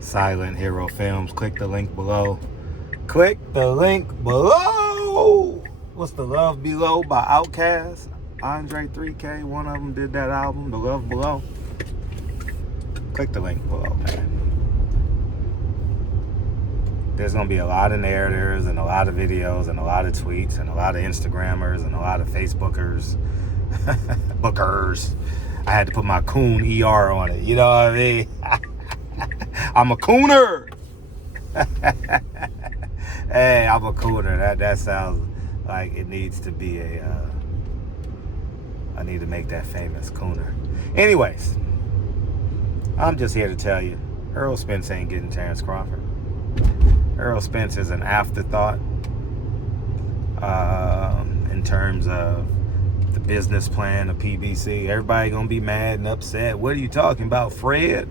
Silent Hero Films. Click the link below. Click the link below. What's the Love Below by Outkast? Andre 3K, one of them did that album, The Love Below. Click the link below, man. There's going to be a lot of narrators and a lot of videos and a lot of tweets and a lot of Instagrammers and a lot of Facebookers. Bookers. I had to put my coon ER on it. You know what I mean? I'm a cooner. Hey, I'm a cooner. That sounds like it needs to be I need to make that famous cooner. Anyways, I'm just here to tell you, Errol Spence ain't getting Terrence Crawford. Errol Spence is an afterthought in terms of the business plan of PBC. Everybody gonna be mad and upset. What are you talking about, Fred?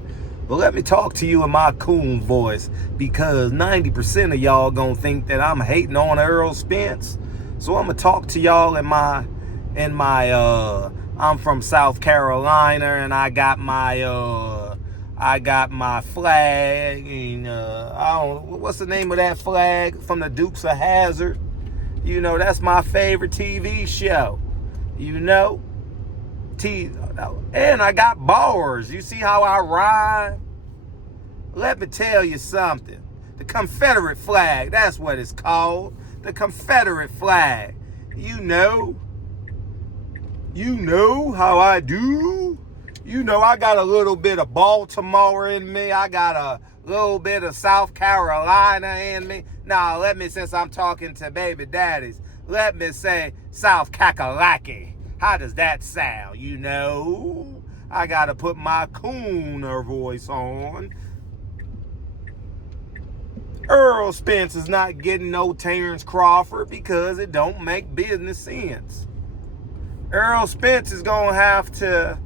Well, let me talk to you in my coon voice, because 90% of y'all gonna think that I'm hating on Errol Spence. So I'm gonna talk to y'all in my I'm from South Carolina and I got my flag, and I don't, what's the name of that flag from the Dukes of Hazzard? You know, that's my favorite TV show. You know, and I got bars. You see how I rhyme? Let me tell you something. The Confederate flag, that's what it's called. The Confederate flag. You know how I do. You know, I got a little bit of Baltimore in me. I got a little bit of South Carolina in me. Now, since I'm talking to baby daddies, let me say South Kakalaki. How does that sound? You know, I got to put my cooner voice on. Errol Spence is not getting no Terrence Crawford because it don't make business sense. Errol Spence is going to have to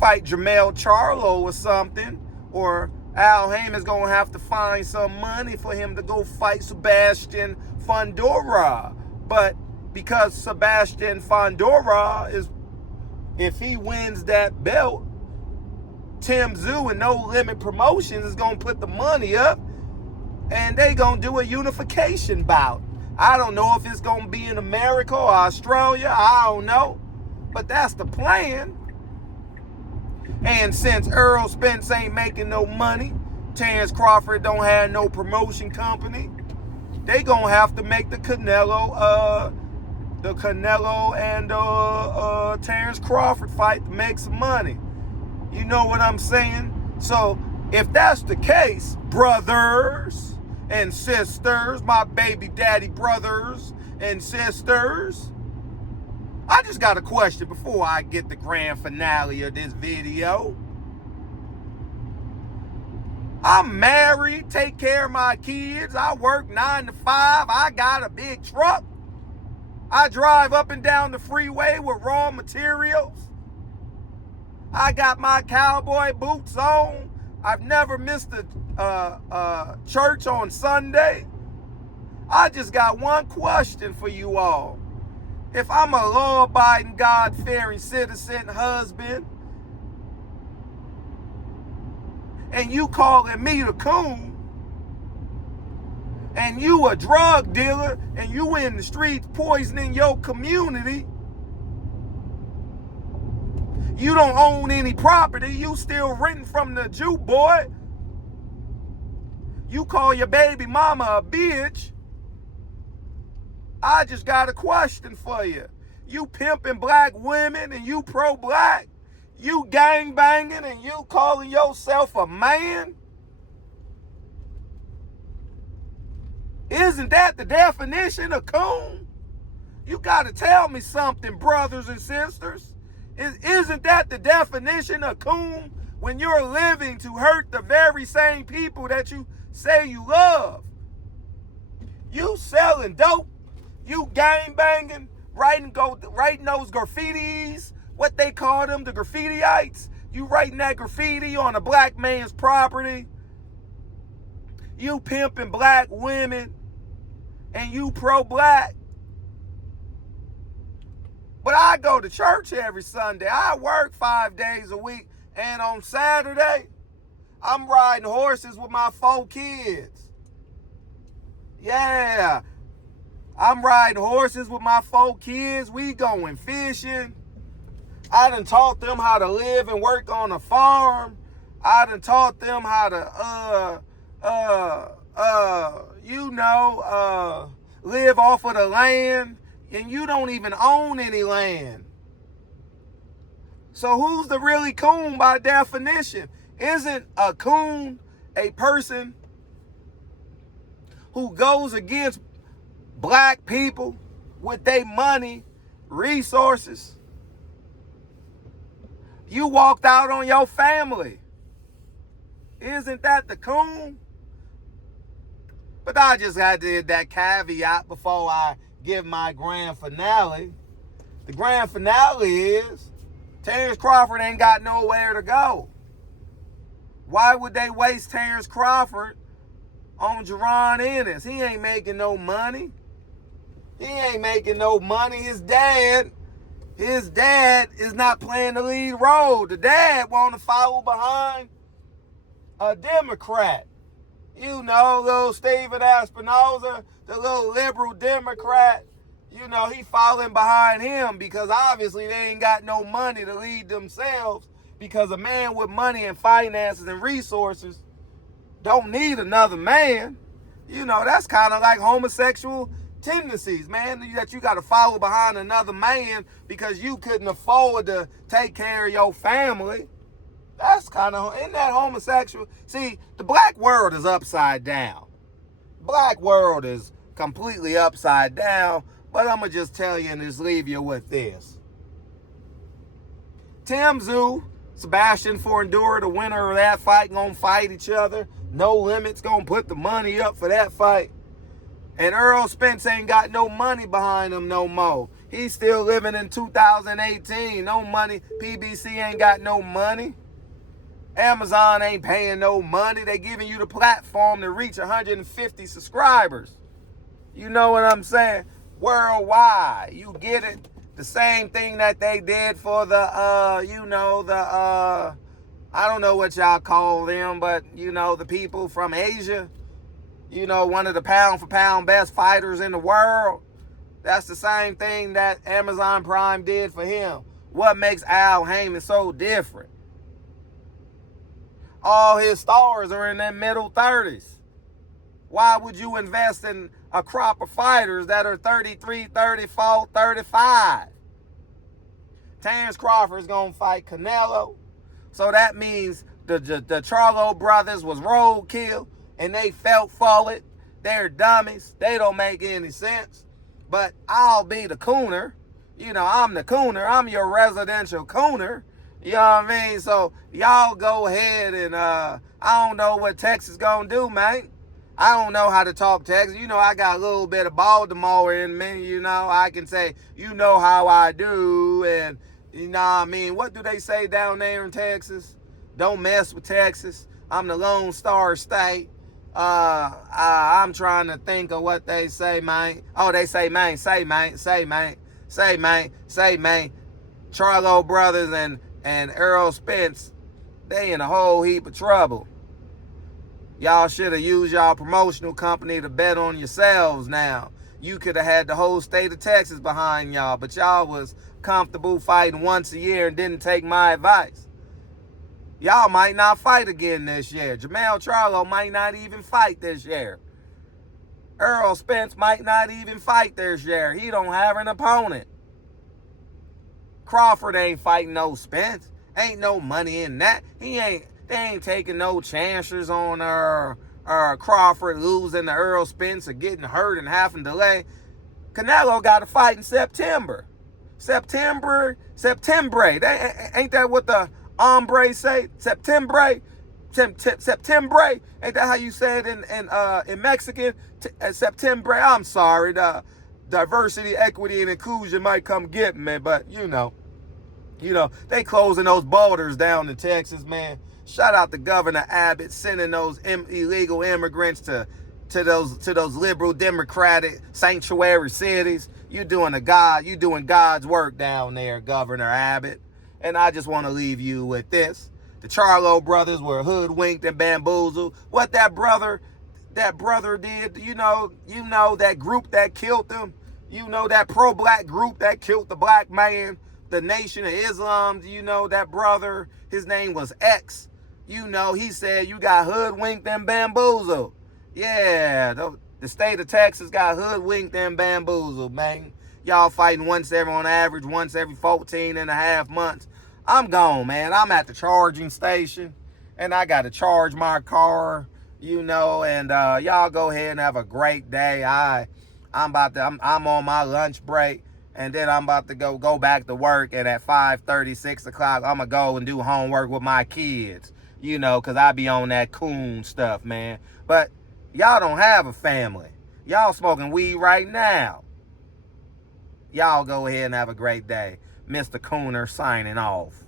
fight Charlo or something, or Al Heyman's going to have to find some money for him to go fight Sebastian Fundora. But because Sebastian Fundora if he wins that belt, Tim Zoo and No Limit Promotions is going to put the money up and they going to do a unification bout. I don't know if it's going to be in America or Australia. I don't know. But that's the plan. And since Errol Spence ain't making no money, Terrence Crawford don't have no promotion company, they gonna have to make the Canelo and Terrence Crawford fight to make some money. You know what I'm saying? So if that's the case, brothers and sisters, my baby daddy brothers and sisters, I just got a question before I get the grand finale of this video. I'm married, take care of my kids. I work 9 to 5. I got a big truck. I drive up and down the freeway with raw materials. I got my cowboy boots on. I've never missed a church on Sunday. I just got one question for you all. If I'm a law-abiding, God-fearing citizen, husband, and you calling me the coon, and you a drug dealer, and you in the streets poisoning your community, you don't own any property, you still renting from the Jew boy, you call your baby mama a bitch, I just got a question for you. You pimping black women and you pro-black, you gang banging and you calling yourself a man? Isn't that the definition of coon? You got to tell me something, brothers and sisters. Isn't that the definition of coon, when you're living to hurt the very same people that you say you love? You selling dope, you gang banging, writing those graffitis, what they call them, the graffitiites. You writing that graffiti on a black man's property. You pimping black women, and you pro-black. But I go to church every Sunday. I work 5 days a week, and on Saturday, I'm riding horses with my 4 kids. Yeah. I'm riding horses with my 4 kids. We going fishing. I done taught them how to live and work on a farm. I done taught them how to, live off of the land. And you don't even own any land. So who's the really coon by definition? Isn't a coon a person who goes against black people with their money, resources? You walked out on your family. Isn't that the coon? But I just got to give that caveat before I give my grand finale. The grand finale is Terrence Crawford ain't got nowhere to go. Why would they waste Terrence Crawford on Jerron Ennis? He ain't making no money. He ain't making no money. His dad is not playing the lead role. The dad want to follow behind a Democrat. You know, little Stephen Espinoza, the little liberal Democrat. You know, he following behind him because obviously they ain't got no money to lead themselves, because a man with money and finances and resources don't need another man. You know, that's kind of like homosexual tendencies, man, that you got to follow behind another man because you couldn't afford to take care of your family. That's kind of, isn't that homosexual? See, the black world is upside down. Black world is completely upside down, but I'm going to just tell you and just leave you with this. Tim Tszyu, Sebastian Forndura, the winner of that fight, going to fight each other. No Limits going to put the money up for that fight. And Errol Spence ain't got no money behind him no more. He's still living in 2018. No money. PBC ain't got no money. Amazon ain't paying no money. They giving you the platform to reach 150 subscribers. You know what I'm saying? Worldwide. You get it? The same thing that they did for the, I don't know what y'all call them, but, the people from Asia. One of the pound for pound best fighters in the world. That's the same thing that Amazon Prime did for him. What makes Al Heyman so different? All his stars are in their middle 30s. Why would you invest in a crop of fighters that are 33, 34, 35? Terrence Crawford is going to fight Canelo. So that means the Charlo brothers was roadkill and they felt for it. They're dummies. They don't make any sense. But I'll be the cooner. I'm the cooner. I'm your residential cooner. You know what I mean? So y'all go ahead and I don't know what Texas gonna do, man. I don't know how to talk Texas. I got a little bit of Baltimore in me. I can say, how I do. And, what I mean? What do they say down there in Texas? Don't mess with Texas. I'm the Lone Star State. I'm trying to think of what they say, man. Oh, they say, man. Say, man. Say, man. Say, man. Say, man. Charlo brothers and Errol Spence, they in a whole heap of trouble. Y'all should have used y'all promotional company to bet on yourselves now. You could have had the whole state of Texas behind y'all, but y'all was comfortable fighting once a year and didn't take my advice. Y'all might not fight again this year. Jermell Charlo might not even fight this year. Errol Spence might not even fight this year. He don't have an opponent. Crawford ain't fighting no Spence. Ain't no money in that. They ain't taking no chances on Crawford losing to Errol Spence or getting hurt and having to delay. Canelo got to fight in September. September. Ain't that what the hombre say? September. Ain't that how you say it in Mexican? September. I'm sorry. The diversity, equity, and inclusion might come get me, but they closing those borders down in Texas, man. Shout out to Governor Abbott sending those illegal immigrants to those liberal democratic sanctuary cities. You doing God's work down there, Governor Abbott. And I just want to leave you with this. The Charlo brothers were hoodwinked and bamboozled. What that brother did, you know that group that killed them, you know that pro-black group that killed the black man, the Nation of Islam, you know that brother, his name was X. You know, he said you got hoodwinked and bamboozled. Yeah, the state of Texas got hoodwinked and bamboozled, man. Y'all fighting on average, once every 14 and a half months. I'm gone, man. I'm at the charging station, and I got to charge my car, you know, and y'all go ahead and have a great day. I'm on my lunch break, and then I'm about to go back to work, and at 5:30, 6 o'clock, I'm going to go and do homework with my kids, you know, because I be on that coon stuff, man. But y'all don't have a family. Y'all smoking weed right now. Y'all go ahead and have a great day. Mr. Cooner signing off.